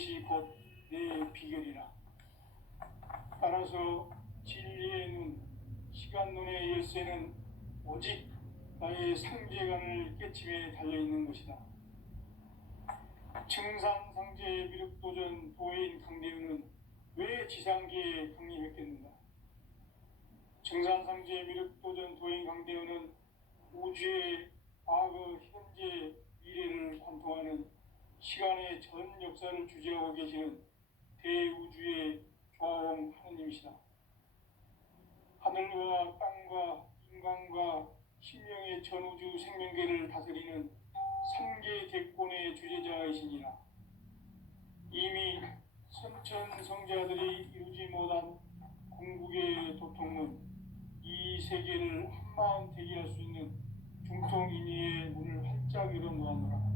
이것이 곧 내 비결이라. 따라서 진리의 눈, 시간 눈의 열쇠는 오직 나의 상제관을 깨침에 달려있는 것이다. 청산상제 미륵도전 도인 강대우는 왜 지상계에 강림했겠는가? 청산상제 미륵도전 도인 강대우는 우주의 과거, 현재, 미래를 관통하는 시간의 전 역사를 주재하고 계시는 대우주의 조화홍 하느님이시다. 하늘과 땅과 인간과 신명의 전우주 생명계를 다스리는 삼계 대권의 주제자이시니라. 이미 선천성자들이 이루지 못한 궁극의 도통은 이 세계를 한마음 대기할 수 있는 중통인의의 문을 활짝 열어놓았노라.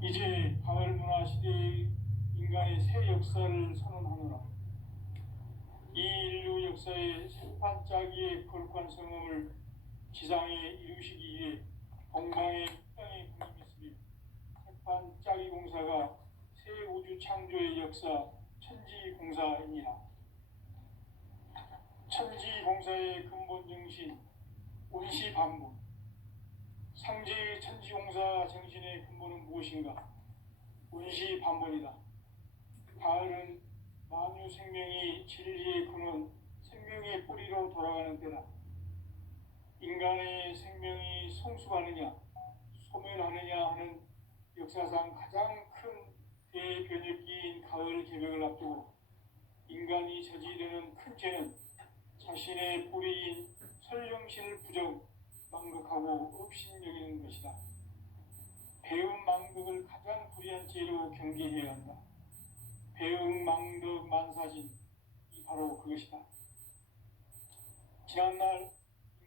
이제 가을 문화 시대의 인간의 새 역사를 선언하노라. 이 인류 역사의 새반짝이의 거룩한 성험을 지상에 이루시기 위해 동방의 땅에 군림했으며 새반짝이 공사가 새 우주 창조의 역사 천지공사이니라. 천지공사의 근본 정신 온시반복. 상제의 천지공사 정신의 근본은 무엇인가? 온시반복이다. 가을은 만유 생명이 진리의 근원, 생명의 뿌리로 돌아가는 때다. 인간의 생명이 성숙하느냐, 소멸하느냐 하는 역사상 가장 큰 대변혁기인 가을 개벽을 앞두고 인간이 저지르는 큰 죄는 자신의 뿌리인 설령신을 부정, 망극하고 업신여기는 것이다. 배움 망극을 가장 불의한 죄로 경계해야 한다. 배움 망덕 만사진, 이 바로 그것이다. 지난날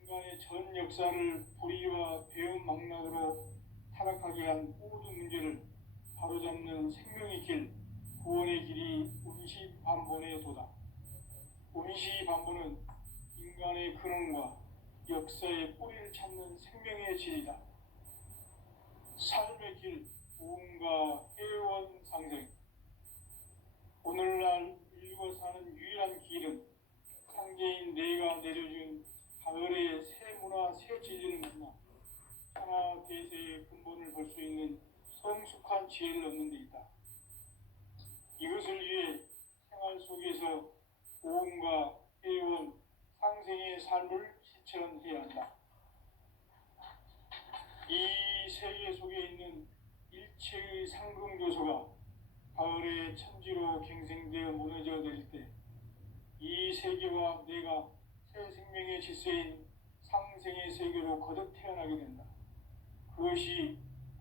인간의 전 역사를 불의와 배움 망락으로 타락하게 한 모든 문제를 바로잡는 생명의 길, 구원의 길이 온시반본의 도다. 온시반본은 인간의 근원과 역사의 뿌리를 찾는 생명의 질이다. 삶의 길, 부흥과 회원 상생. 오늘날 인류가 사는 유일한 길은 상제인 내가 내려준 가을의 새 문화, 새 진리를 만나 하나 대세의 근본을 볼 수 있는 성숙한 지혜를 얻는 데 있다. 이것을 위해 생활 속에서 보험과 회원, 상생의 삶을 실천해야 한다. 이 세계 속에 있는 일체의 상금교소가 가을의 천지로 갱생되어 무너져 내릴 때 이 세계와 내가 새 생명의 질서인 상생의 세계로 거듭 태어나게 된다. 그것이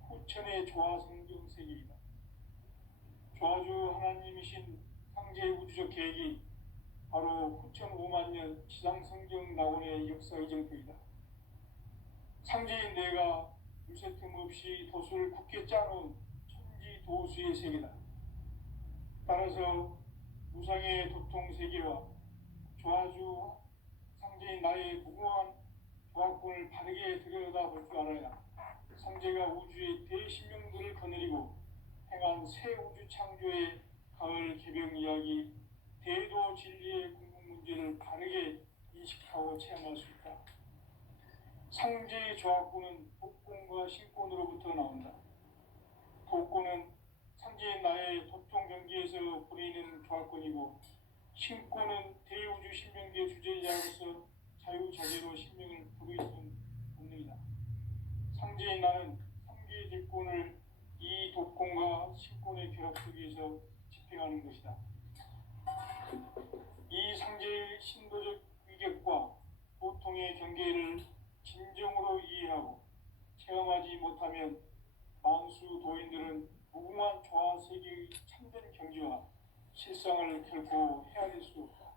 후천의 조화성경 세계이다. 조화주 하나님이신 상제의 우주적 계획이 바로 후천 5만 년 지상성경 낙원의 역사 이정표이다. 상제인 내가 물새 틈 없이 도수를 굳게 짜놓은 천지 도수의 세계다. 따라서 무상의 도통 세계와 조화주 상제인 나의 무궁한 조화권을 바르게 들여다볼 줄 알아야 상제가 우주의 대신명들을 거느리고 행한 새 우주 창조의 가을 개벽 이야기, 대도 진리의 궁극 문제를 바르게 인식하고 체험할 수 있다. 상제의 조화권은 복권과 신권으로부터 나온다. 복권은 상제인 나의 도통 경계에서 보이는 조화권이고, 신권은 대우주 신명계 주제자로서 자유자재로 신명을 부르짖는 본능이다. 상제인 나는 3개의 대권을 이 도권과 신권의 결합 속에서 집행하는 것이다. 이 상제의 신도적 위격과 보통의 경계를 진정으로 이해하고 체험하지 못하면 만수 도인들은 무궁한 조화 세계의 참된 경지와 실상을 결코 헤아릴 수 없다.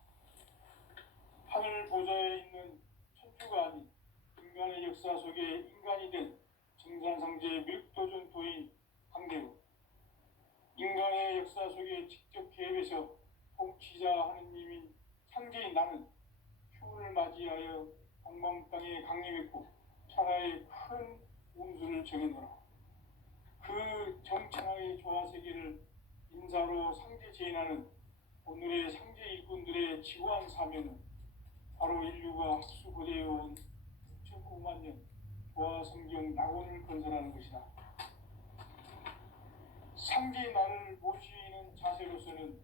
하늘 보좌에 있는 천주가 아닌 인간의 역사 속에 인간이 된 정산상제 밀도전 도인 강대우, 인간의 역사 속에 직접 개입해서 통치자 하느님인 상제인 나는 휴를 맞이하여 동방 땅에 강림했고 천하의 큰 운수를 정해놓으라. 그 정천하의 조화 세계를 인사로 상제 제인하는 오늘의 상제 일꾼들의 지고한 사명은 바로 인류가 학수고대해온 6,5만 년 조화 성경 낙원을 건설하는 것이다. 상제의 날을 모시는 자세로서는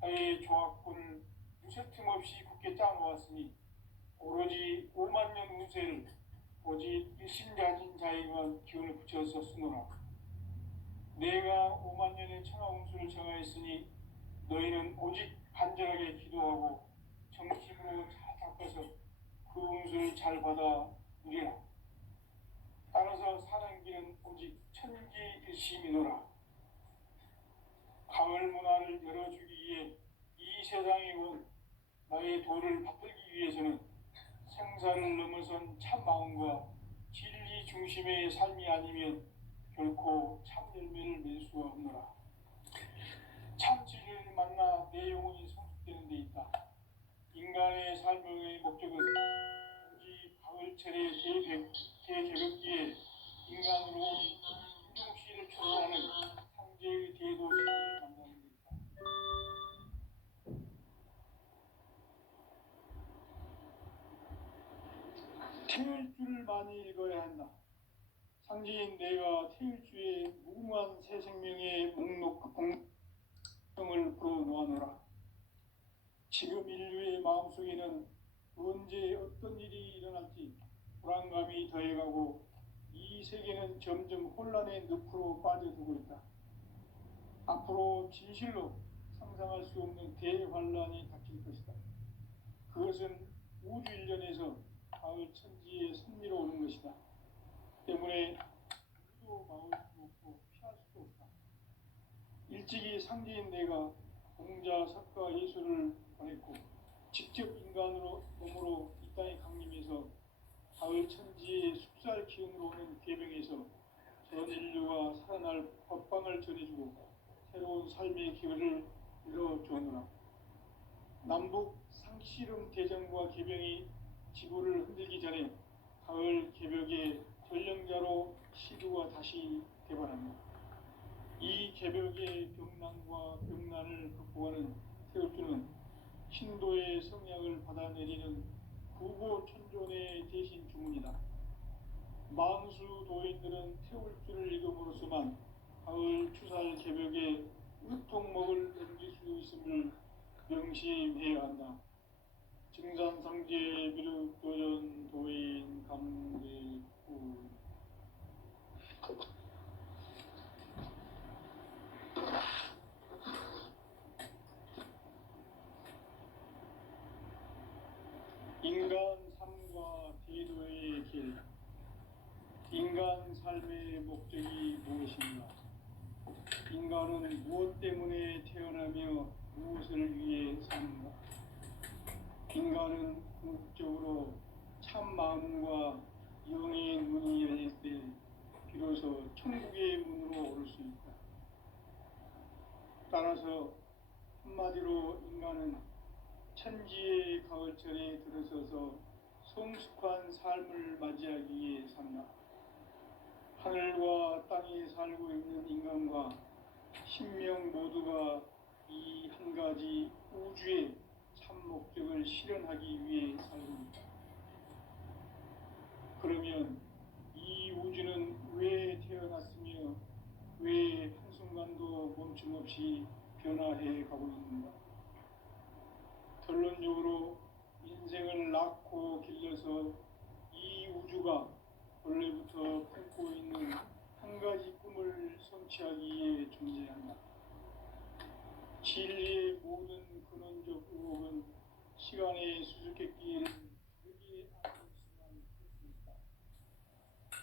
하의 조합권을 무쇠 틈 없이 굳게 짜놓았으니 오로지 5만 년 운세를 오직 일심가진 자에게만 기운을 붙여서 쓰노라. 내가 5만 년의 천하 운수를 정하였으니 너희는 오직 간절하게 기도하고 정심으로 잘 닦아서 그 운수를 잘 받아 누리라. 따라서 사는 길은 오직 천지일심이노라. 가을 문화를 열어주기 위해 이 세상에 온 나의 도를 받들기 위해서는 생사를 넘어선 참 마음과 진리 중심의 삶이 아니면 결코 참 열매를 맺을 수가 없노라. 참 진리를 만나 내 영혼이 성숙되는 데 있다. 인간의 삶의 목적은 오직 가을철의 대개벽기에 인간으로 인종시를 초월하는 상제의 대도시를 만나는 데 있다. 태일 줄을 많이 읽어야 한다. 상제인 내가 태일 주에 무궁한 새 생명의 목록을 풀어놓아노라. 지금 인류의 마음속에는 언제 어떤 일이 일어날지 불안감이 더해가고 이 세계는 점점 혼란의 늪으로 빠져들고 있다. 앞으로 진실로 상상할 수 없는 대환란이 닥칠 것이다. 그것은 우주 일련에서 가을 천지의 섭리로 오는 것이다. 때문에 누구도 막을 수 없고 피할 수도 없다. 일찍이 상제인 내가 공자, 석가, 예수를 보냈고 직접 인간으로 몸으로 이 땅에 강림해서 가을 천지의 숙살 기운으로 오는 계명에서 전 인류가 살아날 법방을 전해주고 새로운 삶의 기회를 열어주었노라. 남북 상씨름 대전과 계병이 지구를 흔들기 전에 가을 개벽의 전령자로 시두가 다시 개발합니다. 이 개벽의 병난과 병난을 극복하는 태울주는 신도의 성약을 받아내리는 구보천존의 대신 주문이다. 만수 도인들은 태울주를 읽음으로써만 가을 추살 개벽에 으통먹을 넘길 수 있음을 명심해야 한다. 증산상제 미륵도전 도인 감대구. 인간 삶과 대도의 길. 인간 삶의 목적이 무엇인가? 인간은 무엇 때문에 태어나며 무엇을 위해 사는가? 인간은 궁극적으로 참 마음과 영의 문이 열릴 때 비로소 천국의 문으로 오를 수 있다. 따라서 한마디로 인간은 천지의 가을철에 들어서서 성숙한 삶을 맞이하기 위해 산다. 하늘과 땅에 살고 있는 인간과 신명 모두가 이 한 가지 우주의 참 목적을 실현하기 위해 살고 있다. 그러면 이 우주는 왜 태어났으며 왜 한순간도 멈춤없이 변화해 가고 있는가? 결론적으로 인생을 낳고 길러서 이 우주가 원래부터 품고 있는 한 가지 꿈을 성취하기 위해 존재한다. 진리의 모든 근원적 의혹은 시간의 수수께끼를 여기에 안고 있으면 풀 수 있다.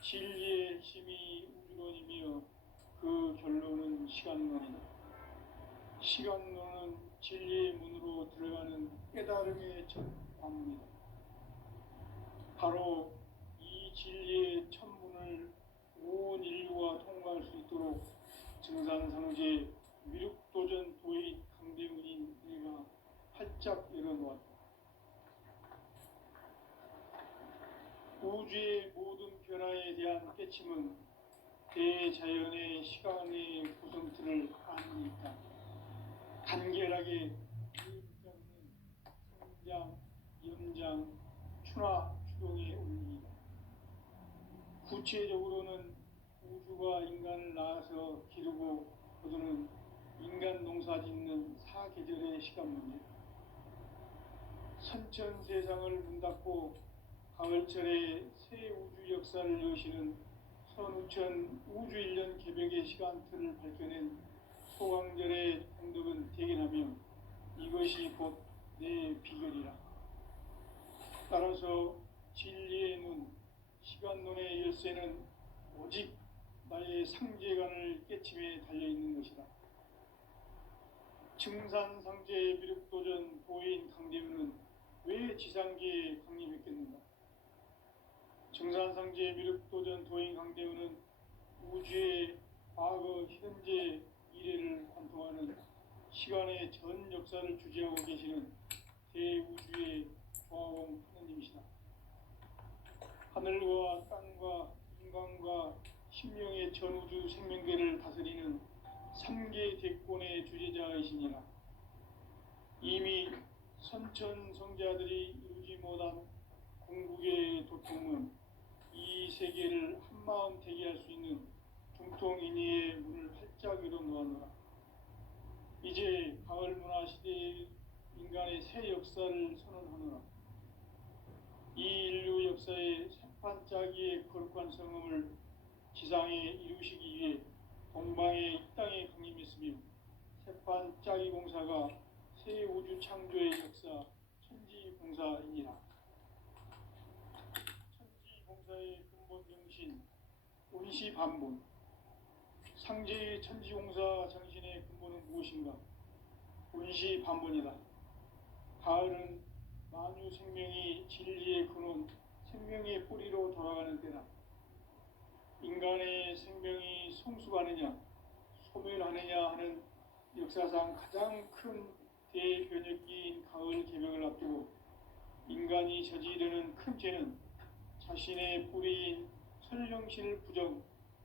진리의 힘이 우주론이며 그 결론은 시간론이다. 시간론은 진리의 문으로 들어가는 깨달음의 첫 관문이다. 바로 이 진리의 첫 문을 온 인류가 통과할 수 있도록 증산상제 미륵도전 도인 강대문인 내가 활짝 열어놓았다. 우주의 모든 변화에 대한 깨침은 대자연의 시간의 구성틀을 아는 데 있다. 만약에 대입자는 성장, 연장, 추나 추동에 올립니다. 구체적으로는 우주가 인간을 낳아서 기르고 거두는 인간 농사 짓는 사계절의 시간 문제, 선천 세상을 문 닫고 가을철에 새 우주 역사를 여시는 선우천 우주일년 개벽의 시간틀을 밝혀낸 소강절의 공덕은 대견하며 이것이 곧 내 비결이라. 따라서 진리의 눈, 시간론의 열쇠는 오직 나의 상제관을 깨침에 달려있는 것이다. 증산상제 미륵도전 도인 강대우는 왜 지상계에 강림했겠는가? 증산상제 미륵도전 도인 강대우는 우주의 과거, 현재, 미래를 관통하는 시간의 전 역사를 주재하고 계시는 대우주의 조화원 하느님이시다. 하늘과 땅과 인간과 신명의 전우주 생명계를 다스리는 3계 대권의 주제자이시니라. 이미 선천성자들이 이루지 못한 궁극의 도통은 이 세계를 한마음 대기할 수 있는 중통인의의 문을 활짝 열어 놓았노라. 이제 가을 문화 시대의 인간의 새 역사를 선언하노라. 이 인류 역사의 새판짜기의 거룩한 성음을 지상에 이루시기 위해 동방의 이 땅에 강림했으며 새판짜기 공사가 새 우주 창조의 역사 천지공사이니라. 천지공사의 근본 정신 운시반본, 상제의 천지공사 정신의 근본은 무엇인가? 운시반본이다. 가을은 만유 생명이 진리의 근원, 생명의 뿌리로 돌아가는 때다. 인간의 생명이 성숙하느냐, 소멸하느냐 하는 역사상 가장 큰 대변혁기인 가을 개벽을 앞두고 인간이 저지르는 큰 죄는 자신의 뿌리인 설령신을 부정,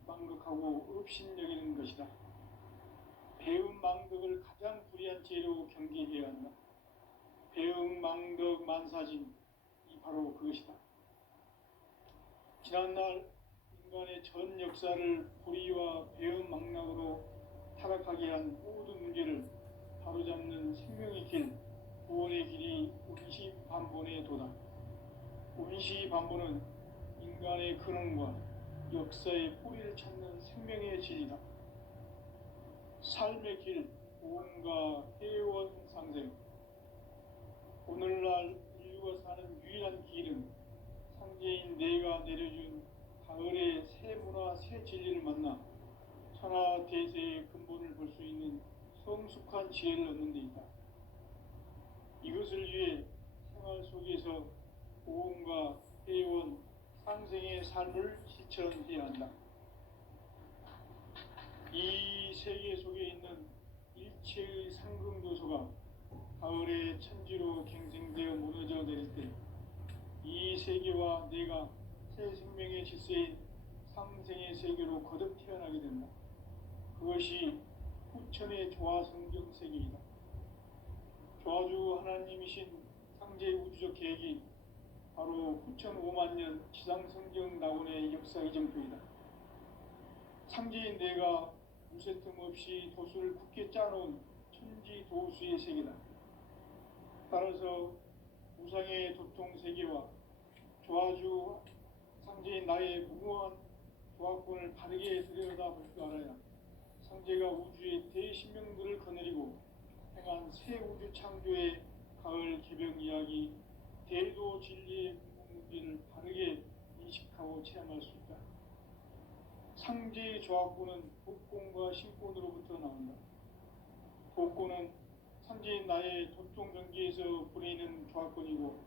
망극하고 업신여기는 것이다. 배움 망덕을 가장 불의한 죄로 경계해야 한다. 배움 망덕 만사진이 바로 그것이다. 지난날 인간의 전 역사를 불의와 배움 망락으로 타락하게 한 모든 문제를 바로잡는 생명의 길, 구원의 길이 운시반본의 도다. 운시반본은 인간의 근원과 역사의 뿌리를 찾는 생명의 진리다. 삶의 길, 보험과 회원상생. 오늘날 인류가 사는 유일한 길은 상제인 내가 내려준 가을의 새 문화, 새 진리를 만나 천하 대세의 근본을 볼 수 있는 성숙한 지혜를 얻는 데 있다. 이것을 위해 생활 속에서 보험과 회원, 상생의 삶을 실천해야 한다. 이 세계 속에 있는 일체의 상승도소가 가을의 천지로 갱생되어 무너져 내릴 때 이 세계와 내가 새 생명의 질서인 상생의 세계로 거듭 태어나게 된다. 그것이 후천의 조화성경 세계이다. 조화주 하나님이신 상제 우주적 계획이 바로 후천 5만 년 지상성경 낙원의 역사 이정표이다. 상제인 내가 무쇠 틈 없이 도수를 굳게 짜놓은 천지 도수의 세계다. 따라서 우상의 도통 세계와 조화주 상제인 나의 무모한 조화권을 바르게 들여다볼 줄 알아야 상제가 우주의 대신명들을 거느리고 행한 새 우주 창조의 가을 개벽 이야기, 대도 진리의 궁극문제를 바르게 인식하고 체험할 수 있다. 상제의 조화권은 복권과 신권으로부터 나온다. 복권은 상제인 나의 도통 경계에서 보내는 조화권이고,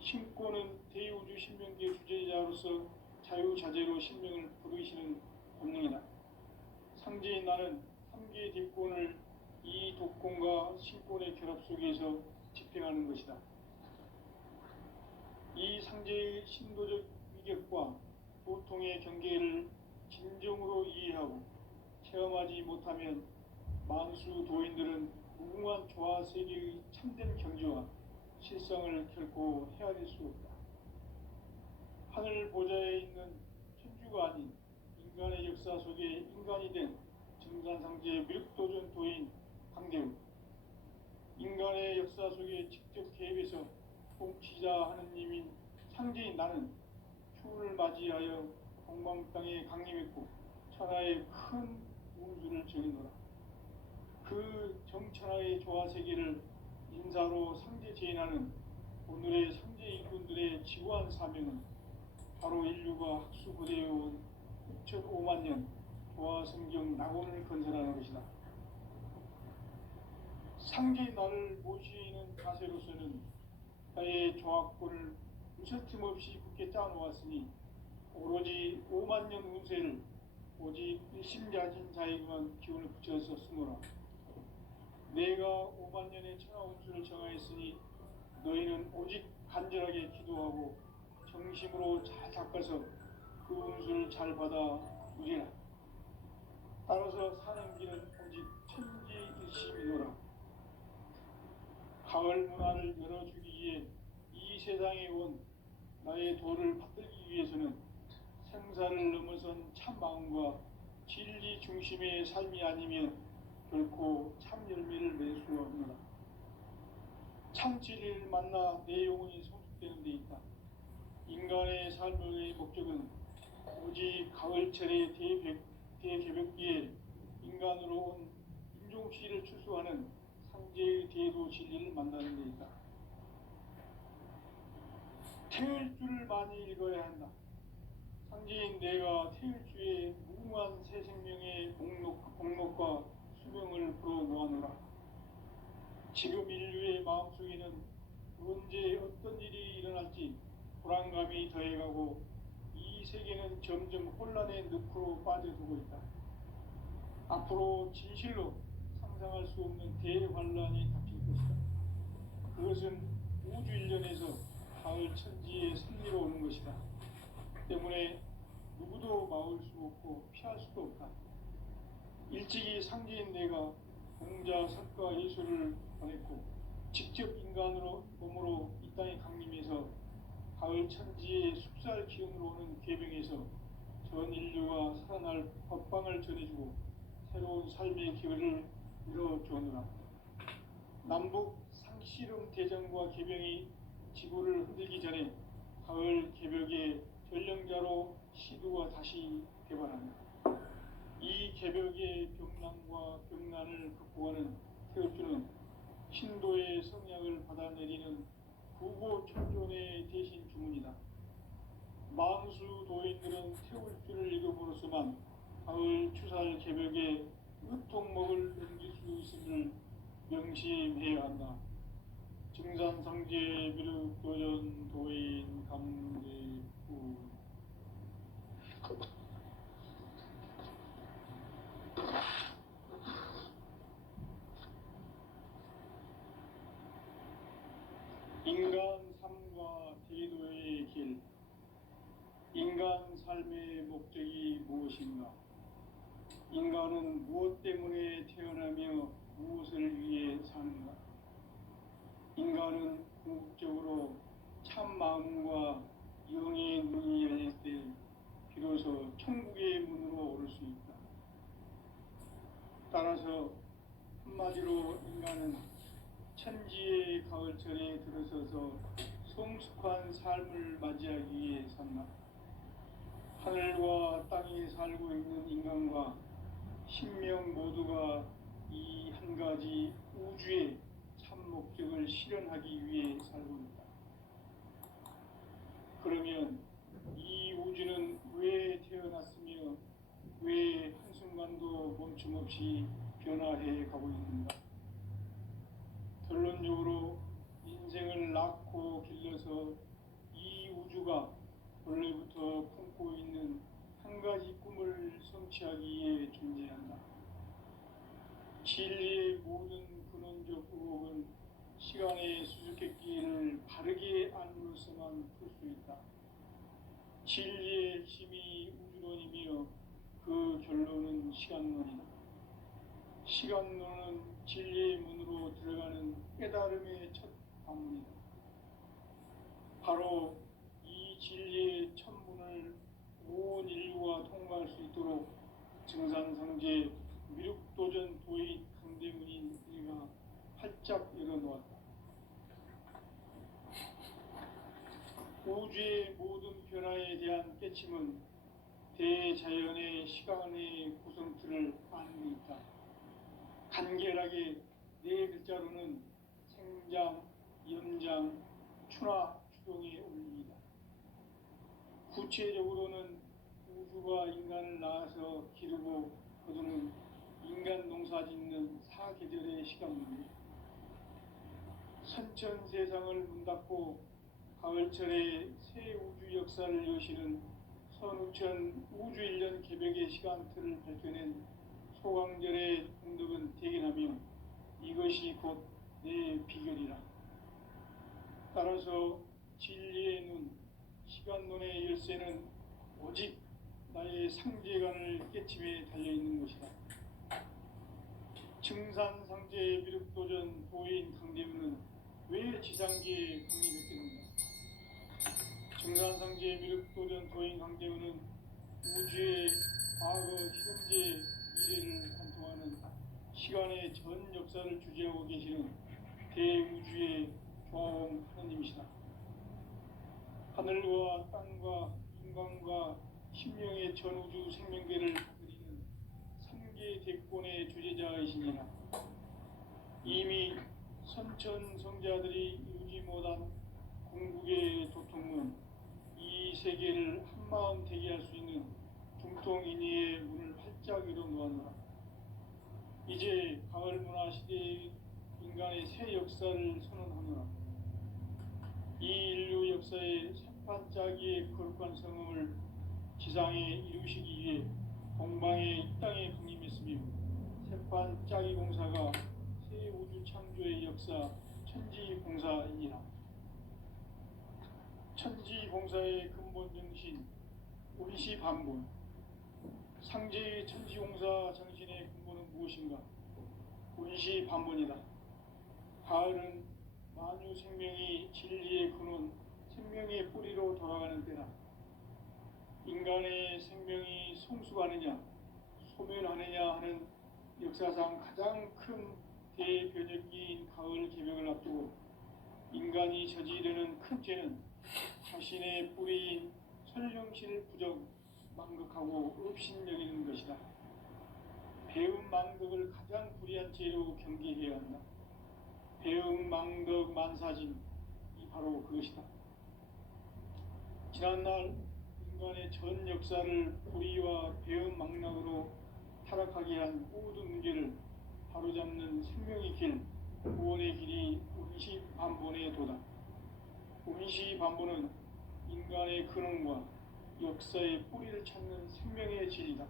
신권은 대우주 신명계 주제자로서 자유자재로 신명을 부르시는 본능이다. 상제인 나는 3개의 뒷권을 이 독권과 신권의 결합 속에서 집행하는 것이다. 이 상제의 신도적 위격과 도통의 경계를 진정으로 이해하고 체험하지 못하면 만수 도인들은 무궁한 조화 세계의 참된 경지와 실상을 결코 헤아릴 수 없다. 하늘 보좌에 있는 천주가 아닌 인간의 역사 속에 인간이 된 정산상제의 멸육도전도인 강대우, 인간의 역사 속에 직접 개입해서 통치자 하느님인 상제인 나는 추운을 맞이하여 동방 땅에 강림했고 천하의 큰 운수를 정해노라. 그 정천하의 조화세계를 인사로 상제 제인하는 오늘의 상제 일꾼들의 지구한 사명은 바로 인류가 학수고대해온 6,5만 년 조화성경 낙원을 건설하는 것이다. 상제의 나를 모시는 자세로서는 나의 조화권을 무설팀 없이 굳게 짜놓았으니 오로지 5만 년 운세를 오직 일심야진 자에게만 기운을 붙여서 쓰노라. 내가 5만 년의 천하 운수를 정하였으니 너희는 오직 간절하게 기도하고 정심으로 잘 닦아서 그 운수를 잘 받아 누리라. 따라서 사는 길은 오직 천지일심이노라. 가을 문화를 열어주기 위해 이 세상에 온 나의 도를 받들기 위해서는 생사를 넘어선 참 마음과 진리 중심의 삶이 아니면 결코 참 열매를 맺을 수 없노라. 참 진리를 만나 내 영혼이 성숙되는 데 있다. 인간의 삶의 목적은 오직 가을철의 대개벽기에 인간으로 온 인종씨를 추수하는 상제의 대도 진리를 만나는 데 있다. 태을 줄을 많이 읽어야 한다. 상제인 내가 태을주의 무궁한 새 생명의 목록과 수명을 불어놓아노라. 지금 인류의 마음속에는 언제 어떤 일이 일어날지 불안감이 더해가고 이 세계는 점점 혼란의 늪으로 빠져들고 있다. 앞으로 진실로 상상할 수 없는 대환란이 닥칠 것이다. 그것은 우주 일련에서 가을 천지의 승리로 오는 것이다. 때문에 누구도 막을 수 없고 피할 수도 없다. 일찍이 상제인 내가 공자, 석가, 예수를 보냈고 직접 인간으로 몸으로 이 땅에 강림해서 가을 천지의 숙살 기운으로 오는 계병에서 전 인류가 살아날 법방을 전해주고 새로운 삶의 기회를 이뤄주었노라. 남북 상씨름 대전과 계병이 지구를 흔들기 전에 가을 개벽의 전령자로 시두가 다시 개발한다. 이 개벽의 병난과 병난을 극복하는 태울주는 신도의 성약을 받아내리는 구고천존의 대신 주문이다. 만수 도인들은 태울주를 읽음으로써만 가을 추살 개벽의 으통목을 넘길 수 있음을 명심해야 한다. 증산상제 비륵도전 도인 강대우. 인간 삶과 대도의 길. 인간 삶의 목적이 무엇인가? 인간은 무엇 때문에 태어나며 무엇을 위해 사는가? 인간은 궁극적으로 참 마음과 영의 문이 열릴 때 비로소 천국의 문으로 오를 수 있다. 따라서 한마디로 인간은 천지의 가을철에 들어서서 성숙한 삶을 맞이하기 위해 산다. 하늘과 땅에 살고 있는 인간과 신명 모두가 이 한 가지 우주의 참 목적을 실현하기 위해 살고 있다. 그러면 이 우주는 왜 태어났으며 왜 한순간도 멈춤 없이 변화해 가고 있는가? 결론적으로 인생을 낳고 길러서 이 우주가 원래부터 품고 있는 한 가지 꿈을 성취하기 위해 존재한다. 진리의 모든 근원적 의혹은 시간의 수수께끼를 바르게 안으로서만 풀 수 있다. 진리의 힘이 우주론이며 그 결론은 시간론이다. 시간론은 진리의 문으로 들어가는 깨달음의 첫 방문이다. 바로 이 진리의 첫 문을 온 인류가 통과할 수 있도록 증산성제 미륵도전 도인 강대문인 이가 활짝 열어놓았다. 우주의 모든 변화에 대한 깨침은 대자연의 시간의 구성틀을 아는 데 있다. 간결하게 네 글자로는 생장, 연장, 추나 추동의 원리이다. 구체적으로는 우주가 인간을 낳아서 기르고 거두는 인간 농사 짓는 사계절의 시간문이다. 선천 세상을 문 닫고 가을철에 새 우주 역사를 여시는 선우천 우주 1년 개벽의 시간틀을 밝혀낸 소강절의 공덕은 대견하며 이것이 곧 내 비결이라. 따라서 진리의 눈, 시간론의 열쇠는 오직 나의 상제관을 깨침에 달려있는 것이다. 증산상제 미륵도전 도인 강대문은 왜 지상계에 강림했겠는가? 증산상제 미륵도전 도인 강대문은 우주의 과거, 현재, 미래를 관통하는 시간의 전 역사를 주재하고 계시는 대우주의 조화원 하느님이시다. 하늘과 땅과 인간과 신명의 전우주 생명계를 그리는 삼계 대권의 주제자이시니라. 이미 선천성자들이 이루지 못한 궁극의 도통은 이 세계를 한마음 되게 할 수 있는 중통인의의 문을 활짝 열어놓았노라. 이제 가을 문화 시대의 인간의 새 역사를 선언하노라. 이 인류 역사의 새판짜기의 거룩한 성음을 지상에 이루시기 위해 동방의 이 땅에 강림했으며 새판짜기 공사가 새 우주 창조의 역사 천지공사이니라. 천지공사의 근본 정신 운시반본. 상제의 천지공사 정신의 근본은 무엇인가? 운시반본이다. 가을은 만유 생명이 진리의 근원, 생명의 뿌리로 돌아가는 때다. 인간의 생명이 성숙하느냐, 소멸하느냐 하는 역사상 가장 큰 대변혁기인 가을 개벽을 앞두고 인간이 저지르는 큰 죄는 자신의 뿌리인 설령신을 부정, 망극하고 업신여기는 것이다. 배음 망덕을 가장 불의한 죄로 경계해야 한다. 배음 망덕 만사짐이 바로 그것이다. 지난날 인간의 전 역사를 불의와 배음 망락으로 타락하게 한 모든 문제를 바로잡는 생명의 길, 구원의 길이 운시반본의 도다. 운시반본은 인간의 근원과 역사의 뿌리를 찾는 생명의 진리다.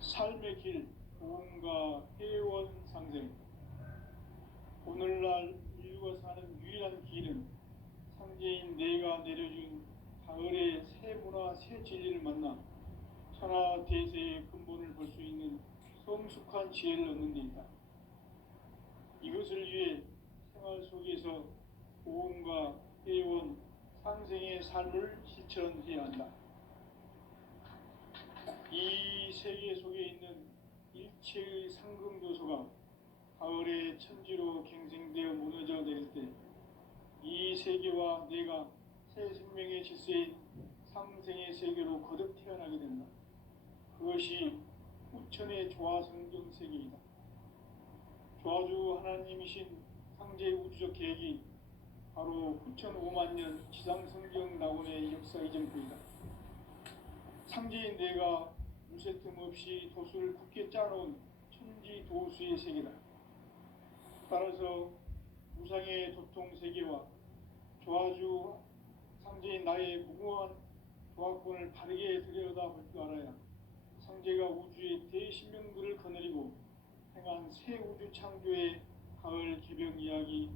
삶의 길, 보험과 회원상생. 오늘날 인류가 사는 유일한 길은 상제인 내가 내려준 가을의 새 문화, 새 진리를 만나 천하 대세의 근본을 볼 수 있는 성숙한 지혜를 얻는 데 있다. 이것을 위해 생활 속에서 보험과 회원, 상생의 삶을 실천해야 한다. 이 세계 속에 있는 일체의 상금도소가 가을의 천지로 갱생되어 무너져 내릴 때 이 세계와 내가 새 생명의 질서인 상생의 세계로 거듭 태어나게 된다. 그것이 후천의 조화성경 세계이다. 조화주 하나님이신 상제 우주적 계획이 바로 후천 5만 년 지상성경 낙원의 역사 이전부이다. 상제인 내가 무쇠틈 없이 도수를 굳게 짜놓은 천지 도수의 세계다. 따라서 무상의 도통 세계와 조화주 상제인 나의 무궁한 조화권을 바르게 들여다볼 줄 알아야 상제가 우주의 대신명들을 거느리고 행한 새 우주 창조의 가을 개벽 이야기,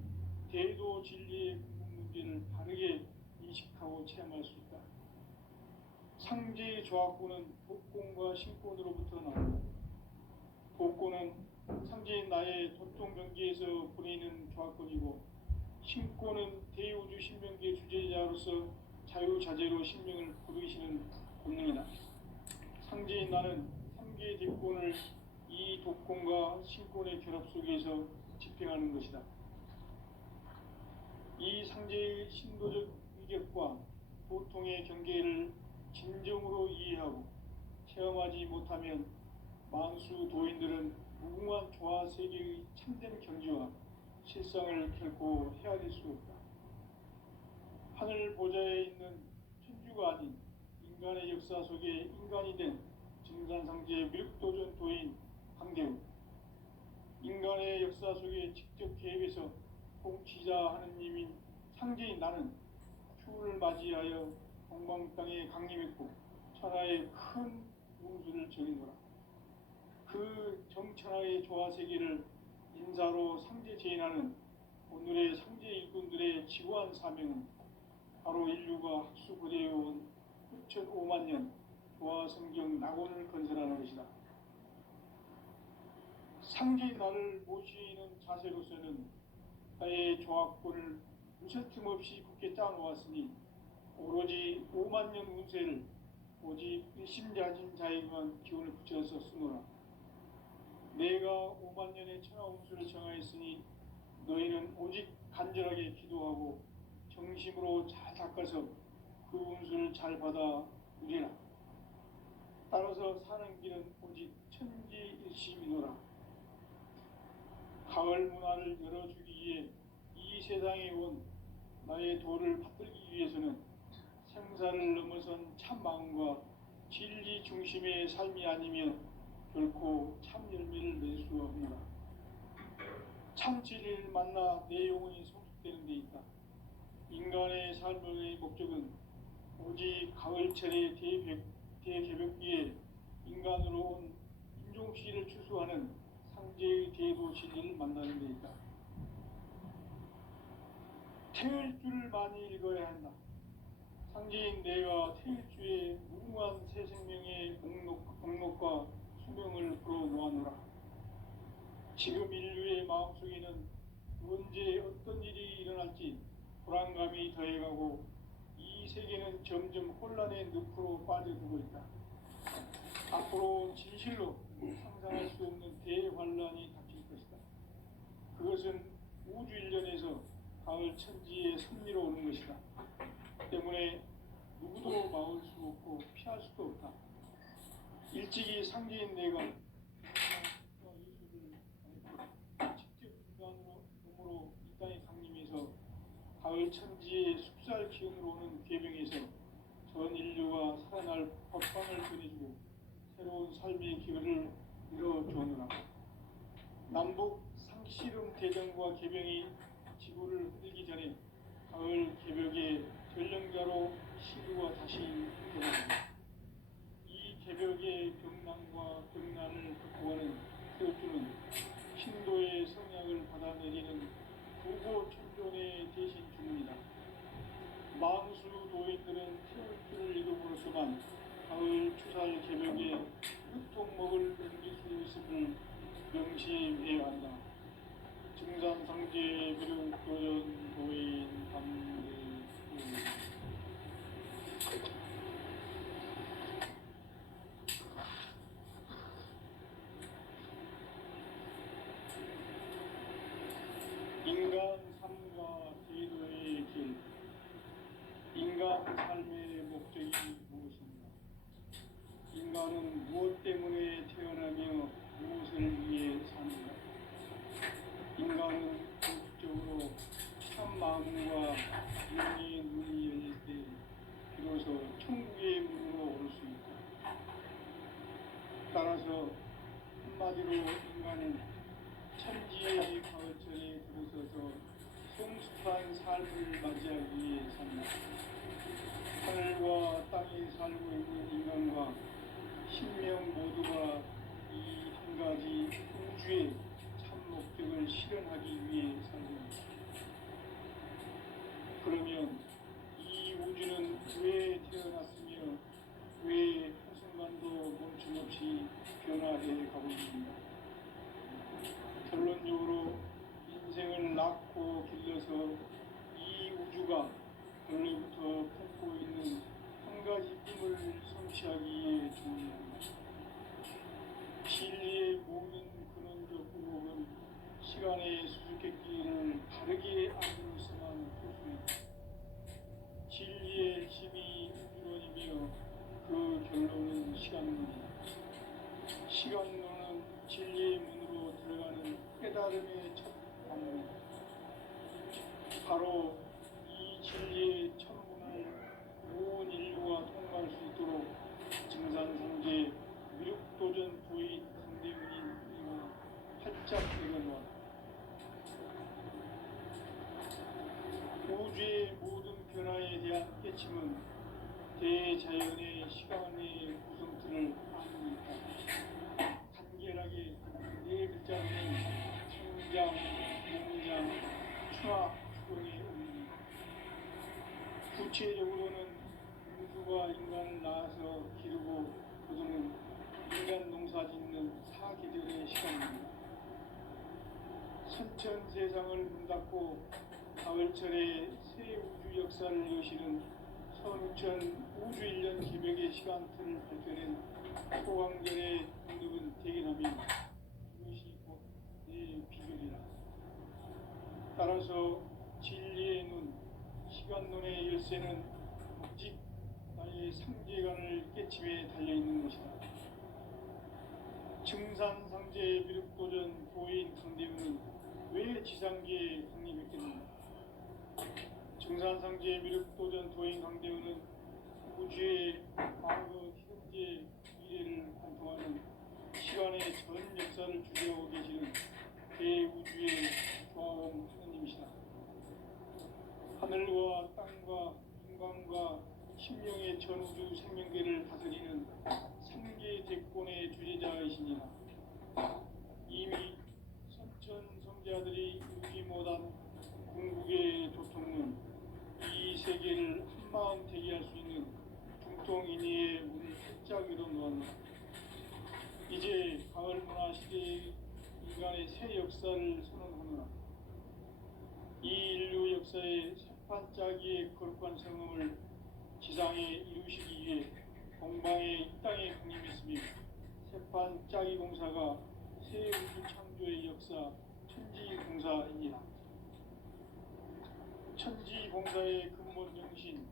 대도 진리의 궁극 문제를 바르게 인식하고 체험할 수 있다. 상제의 조화권은 복권과 신권으로부터 나온다. 복권은 나의 도통 경계에서 보내는 조합권이고, 신권은 대우주 신명계 주제자로서 자유자재로 신명을 부르시는 본능이다. 상제인 나는 3개의 대권을 이 도권과 신권의 결합 속에서 집행하는 것이다. 이 상제의 신도적 위격과 도통의 경계를 진정으로 이해하고 체험하지 못하면 만수 도인들은 무궁한 조화 세계의 참된 경지와 실상을 결코 헤아릴 수 없다. 하늘 보좌에 있는 천주가 아닌 인간의 역사 속에 인간이 된 증산상제의 묘육도전 도인 황대우, 인간의 역사 속에 직접 개입해서 통치자 하느님인 상제인 나는 추운을 맞이하여 동방 땅에 강림했고 천하의 큰 운수를 전인노라. 그 정천하의 조화 세계를 인사로 상제 제인하는 오늘의 상제 일꾼들의 지구한 사명은 바로 인류가 학수고대해온 6,500만 년 조화 성경 낙원을 건설하는 것이다. 상제인 나를 모시는 자세로서는 나의 조합권을 무슨 틈 없이 굳게 짜놓았으니 오로지 5만 년 운세를 오직 일심자진 자에게만 기운을 붙여서 쓰노라. 내가 5만 년의 천하 운수를 정하였으니 너희는 오직 간절하게 기도하고 정심으로 잘 닦아서 그 운수를 잘 받아 누리라. 따라서 사는 길은 오직 천지일심이노라. 가을 문화를 열어주기 위해 이 세상에 온 나의 도를 받들기 위해서는 생사를 넘어선 참 마음과 진리 중심의 삶이 아니면 결코 참 열매를 맺을 수 없노라. 참 진리를 만나 내 영혼이 성숙되는 데 있다. 인간의 삶의 목적은 오직 가을철의 대개벽기에 인간으로 온 인종씨를 추수하는 상제의 대도 진리를 만나는 데 있다. 태을 줄을 많이 읽어야 한다. 상제인 내가 태일주의 무궁한 새 생명의 목록과 수명을 풀어놓아노라. 지금 인류의 마음속에는 언제 어떤 일이 일어날지 불안감이 더해가고 이 세계는 점점 혼란의 늪으로 빠져들고 있다. 앞으로 진실로 상상할 수 없는 대환란이 닥칠 것이다. 그것은 우주 일련에서 가을 천지의 섭리로 오는 것이다. 때문에 누구도 막을 수 없고 피할 수도 없다. 일찍이 상제인 내가 예수를 직접 인간으로 몸으로 이 땅에 강림해서 가을 천지의 숲살 기운으로 오는 궤병에서 전 인류가 살아날 법방을 전해주고 새로운 삶의 기회를 이뤄주었노라. 남북 상씨름 대전과 개병이 지구를 흔들기 전에 가을 개벽의 전령자로 시루가 다시 돌아온다. 이 개벽의 병난과 병난을 극복하는 태우주는 신도의 성약을 받아내리는 부고 천존의 대신 주문이다. 만수 도인들은 태우주를 이름으로서만 가을 추살 개벽에 흙통목을 넘길 수 있음을 명시해야 한다. 증산상제 묘육도전 도인 감리 인간 삶과 제도의 길. 인간 삶의 목적이 무엇인가? 인간은 무엇 때문에 태어나며 무엇을 위해 사는가? 인간은 궁극적으로 참 마음과 영의 눈이 열릴 때 비로소 천국의 문으로 오를 수 있다. 따라서 한마디로 인간은 천지의 가을철에 들어서서 성숙한 삶을 맞이하기 위해 산다. 하늘과 땅에 살고 있는 인간과 신명 모두가 이 한 가지 우주의 참 목적을 실현하기 위해 산다. 그러면 이 우주는 왜 태어났으며 왜 한순간도 멈춤없이 변화해 가고 있습니다. 결론 발음의 첫 단문, 바로 이 진리의 천문을 온 인류가 통과할 수 있도록 증산상제 미륵도전 부인 강대문이 활짝 일어나 우주의 모든 변화에 대한 깨침은 대자연의 시간의 구성틀을 아닙니까? 간결하게 네 글자는 성장, 공장, 추화, 추동의 의미. 구체적으로는 우주가 인간을 낳아서 기르고 거두는 인간 농사 짓는 사계절의 시간입니다. 선천 세상을 문 닫고 가을철에 새 우주 역사를 여시는 선우천 우주 1년 기백의 시간틀을 밝혀낸 소강전의 동력은 대견함이 이것이 곧 내 비결이라. 따라서 진리의 눈, 시간론의 열쇠는 오직 나의 상제관을 깨침에 달려있는 것이다. 증산상제 미륵도전 도인 강대문은 왜 지상계에 확립했겠는가? 증산상제 미륵도전 도인 강대문은 우주의 과거, 현재, 미래를 관통하는 시간의 전 역사를 주재하고 계시는 대우주의 조화원 하느님이시다. 하늘과 땅과 인간과 심령의 전우주 생명계를 다스리는 삼계 대권의 주제자이시니라. 이미 선천성자들이 이루지 못한 궁극의 도통은 이 세계를 한마음 대기할 수 있는 중통인의의 문을 활짝 열어놓았다. 이제 가을 문화 시대의 인간의 새 역사를 선언하노라. 이 인류 역사의 새판짜기의 거룩한 성음을 지상에 이루시기 위해 공방에 이 땅에 강림했으며 새판짜기 공사가 새 우주 창조의 역사 천지공사이니라. 천지공사의 근본 정신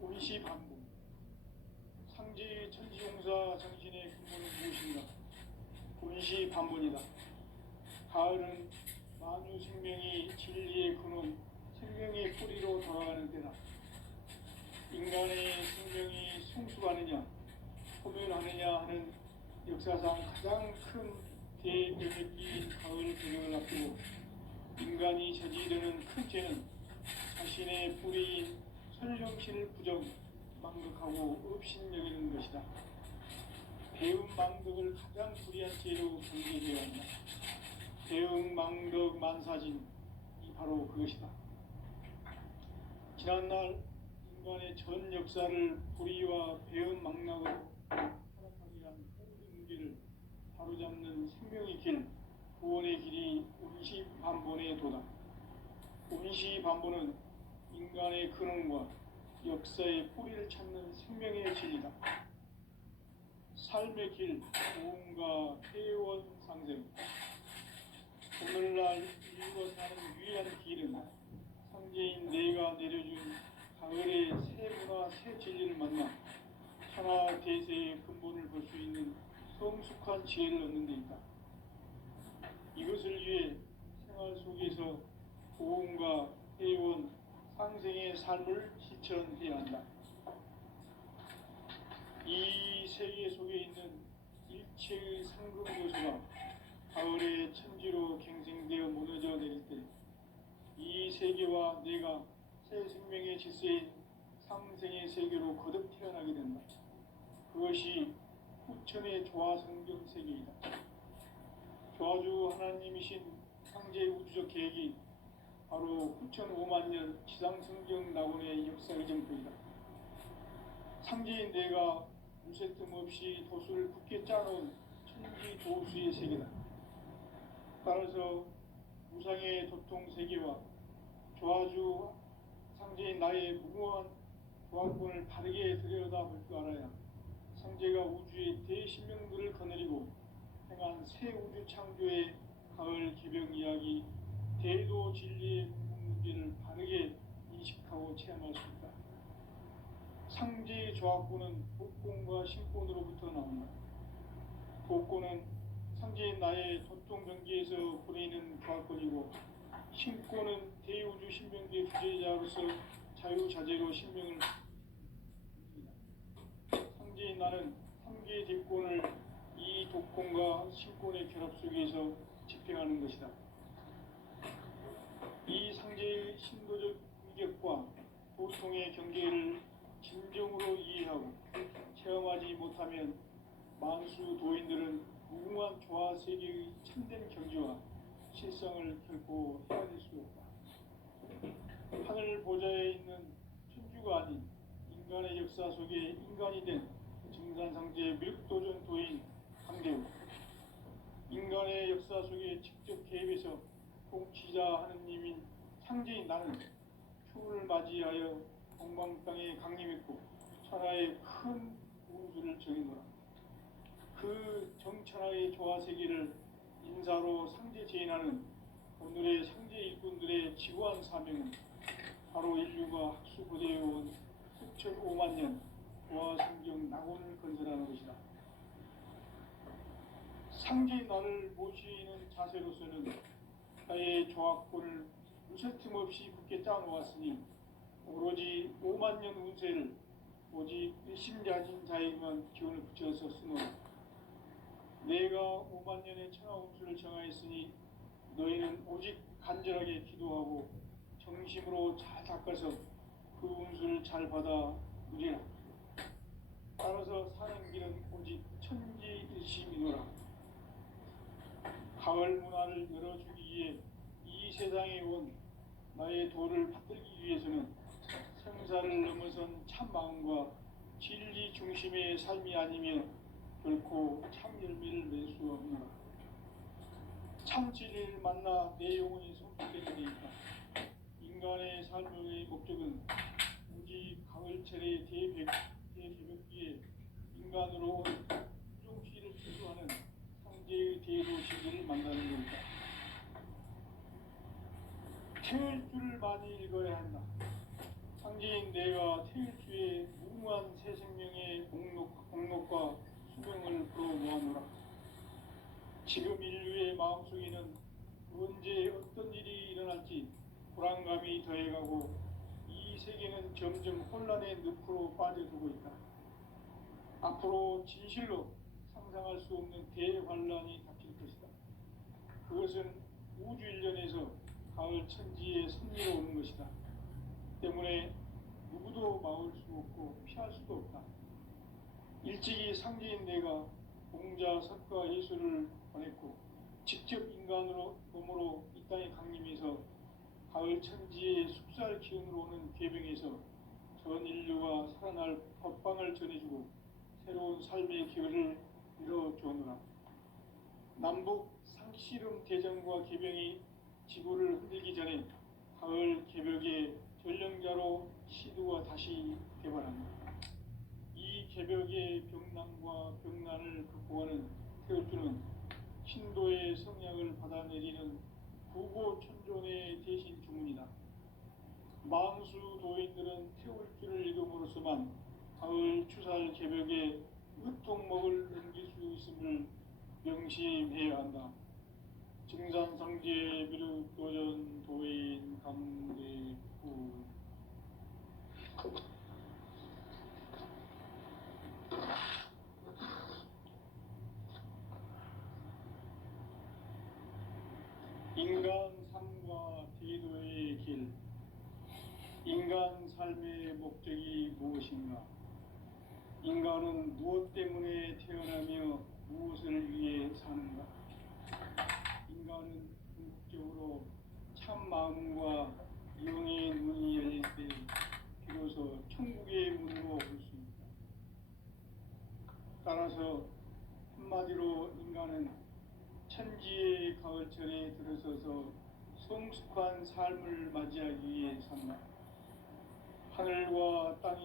운시반복. 상제의 천지공사 정신의 근본은 무엇인가? 운시반복이다. 가을은 만유 생명이 진리의 근원, 생명의 뿌리로 돌아가는 때다. 인간의 생명이 성숙하느냐, 소멸하느냐 하는 역사상 가장 큰 대변혁기인 가을 배경을 앞두고 인간이 저지르는 큰 죄는 자신의 뿌리인 설령신을 부정, 망덕하고 업신여기는 것이다. 배움 망덕을 가장 불의한 죄로 경계해야 한다. 배움 망덕 만사진, 이 바로 그것이다. 지난날 인간의 전 역사를 불의와 배움 망락으로 타락하게 한 모든 문제를 바로잡는 생명의 길, 구원의 길이 운시반본의 도다. 운시반본은 인간의 근원과 역사의 뿌리를 찾는 생명의 진리다. 삶의 길, 고음과 회원 상생. 오늘날 인류가 사는 유일한 길은 상제인 내가 내려준 가을의 새 문화, 새 진리를 만나 천하 대세의 근본을 볼 수 있는 성숙한 지혜를 얻는 데 있다. 이것을 위해 생활 속에서 고음과 회원, 상생의 삶을 실천해야 한다. 이 세계 속에 있는 일체의 상급 요소가 가을의 천지로 갱생되어 무너져 내릴 때 이 세계와 내가 새 생명의 질서인 상생의 세계로 거듭 태어나게 된다. 그것이 후천의 조화성경 세계이다. 조화주 하나님이신 상제 우주적 계획이 바로 후천 5만 년 지상성경 낙원의 역사의 정토이다. 상제인 내가 무쇠 틈 없이 도수를 굳게 짜놓은 천지 도수의 세계다. 따라서 무상의 도통 세계와 조화주 상제인 나의 무궁한 조화권을 바르게 들여다볼 줄 알아야 상제가 우주의 대신명들을 거느리고 행한 새 우주 창조의 가을 기병 이야기, 대도 진리의 문제를 바르게 인식하고 체험할 수 있다. 상제의 조화권은 복권과 신권으로부터 나온다. 복권은 상제인 나의 도통병기에서 보내는 교화권이고 신권은 대우주 신병기의 주제자로서 자유자재로 신명을 상제인 나는 3개의 대권을 이 독권과 신권의 결합 속에서 집행하는 것이다. 이 상제의 신도적 위격과 도통의 경계를 진정으로 이해하고 체험하지 못하면 만수 도인들은 무궁한 조화 세계의 참된 경지와 실상을 결코 헤아릴 수 없다. 하늘 보좌에 있는 천주가 아닌 인간의 역사 속에 인간이 된 증산상제 밀도전 도인 강대우, 인간의 역사 속에 직접 개입해서 통치자 하느님인 상제인 나는 추운을 맞이하여 동방 땅에 강림했고 천하의 큰 운수를 정해놓아 그 정천하의 조화 세계를 인사로 상제 제인하는 오늘의 상제 일꾼들의 지구한 사명은 바로 인류가 학수고대해온 수천 5만 년 조화 성경 낙원을 건설하는 것이다. 상제인 나를 모시는 자세로서는 나의 조화권을 무슨 틈 없이 굳게 짜놓았으니 오로지 5만 년 운세를 오직 일심자진 자에게만 기원을 붙여서 쓰노라. 내가 5만 년의 천하 운수를 정하였으니 너희는 오직 간절하게 기도하고 정심으로 잘 닦아서 그 운수를 잘 받아 누리라. 따라서 사는 길은 오직 천지일심이노라. 가을 문화를 열어주기 위해 이 세상에 온 나의 도를 받들기 위해서는 생사를 넘어선 참 마음과 진리 중심의 삶이 아니며 결코 참 열매를 맺을 수 없노라. 참 진리를 만나 내 영혼이 성숙되는 데이다. 인간의 삶의 목적은 오직 가을철의 대개벽기에 인간으로 온 부종시를 추구하는 상제의 대도 진리를 만나는 것이다. 태일 줄을 많이 읽어야 한다. 상제인 내가 태일주의 무궁한 새 생명의 공록과 수명을 불어 모아노라. 지금 인류의 마음속에는 언제 어떤 일이 일어날지 불안감이 더해가고 이 세계는 점점 혼란의 늪으로 빠져들고 있다. 앞으로 진실로 상상할 수 없는 대환란이 닥칠 것이다. 그것은 우주 일련에서 가을 천지의 섭리로 오는 것이다. 때문에 누구도 막을 수 없고 피할 수도 없다. 일찍이 상제인 내가 공자, 석가, 예수를 보냈고 직접 인간으로 몸으로 이 땅에 강림해서 가을 천지의 숙살 기운으로 오는 계병에서 전 인류가 살아날 법방을 전해주고 새로운 삶의 기회를 이뤄주었노라. 남북 상씨름 대전과 계병이 지구를 흔들기 전에 가을 개벽의 전령자로 시두가 다시 개발합니다. 이 개벽의 병난과 병난을 극복하는 태울주는 신도의 성향을 받아내리는 부고천존의 대신 주문이다. 망수 도인들은 태울주를 이름으로서만 가을 추살 개벽의 으통목을 넘길 수 있음을 명심해야 한다. 증산상제 비륵도전 도인 강대구. 인간 삶과 대도의 길. 인간 삶의 목적이 무엇인가? 인간은 무엇 때문에 태어나며 무엇을 위해 사는가? 인간은 궁극적으로 참 마음과 영의 문이 열릴 때 비로소 천국의 문으로 올 수 있다. 따라서 한마디로 인간은 천지의 가을철에 들어서서 성숙한 삶을 맞이하기 위해 산다. 하늘과 땅이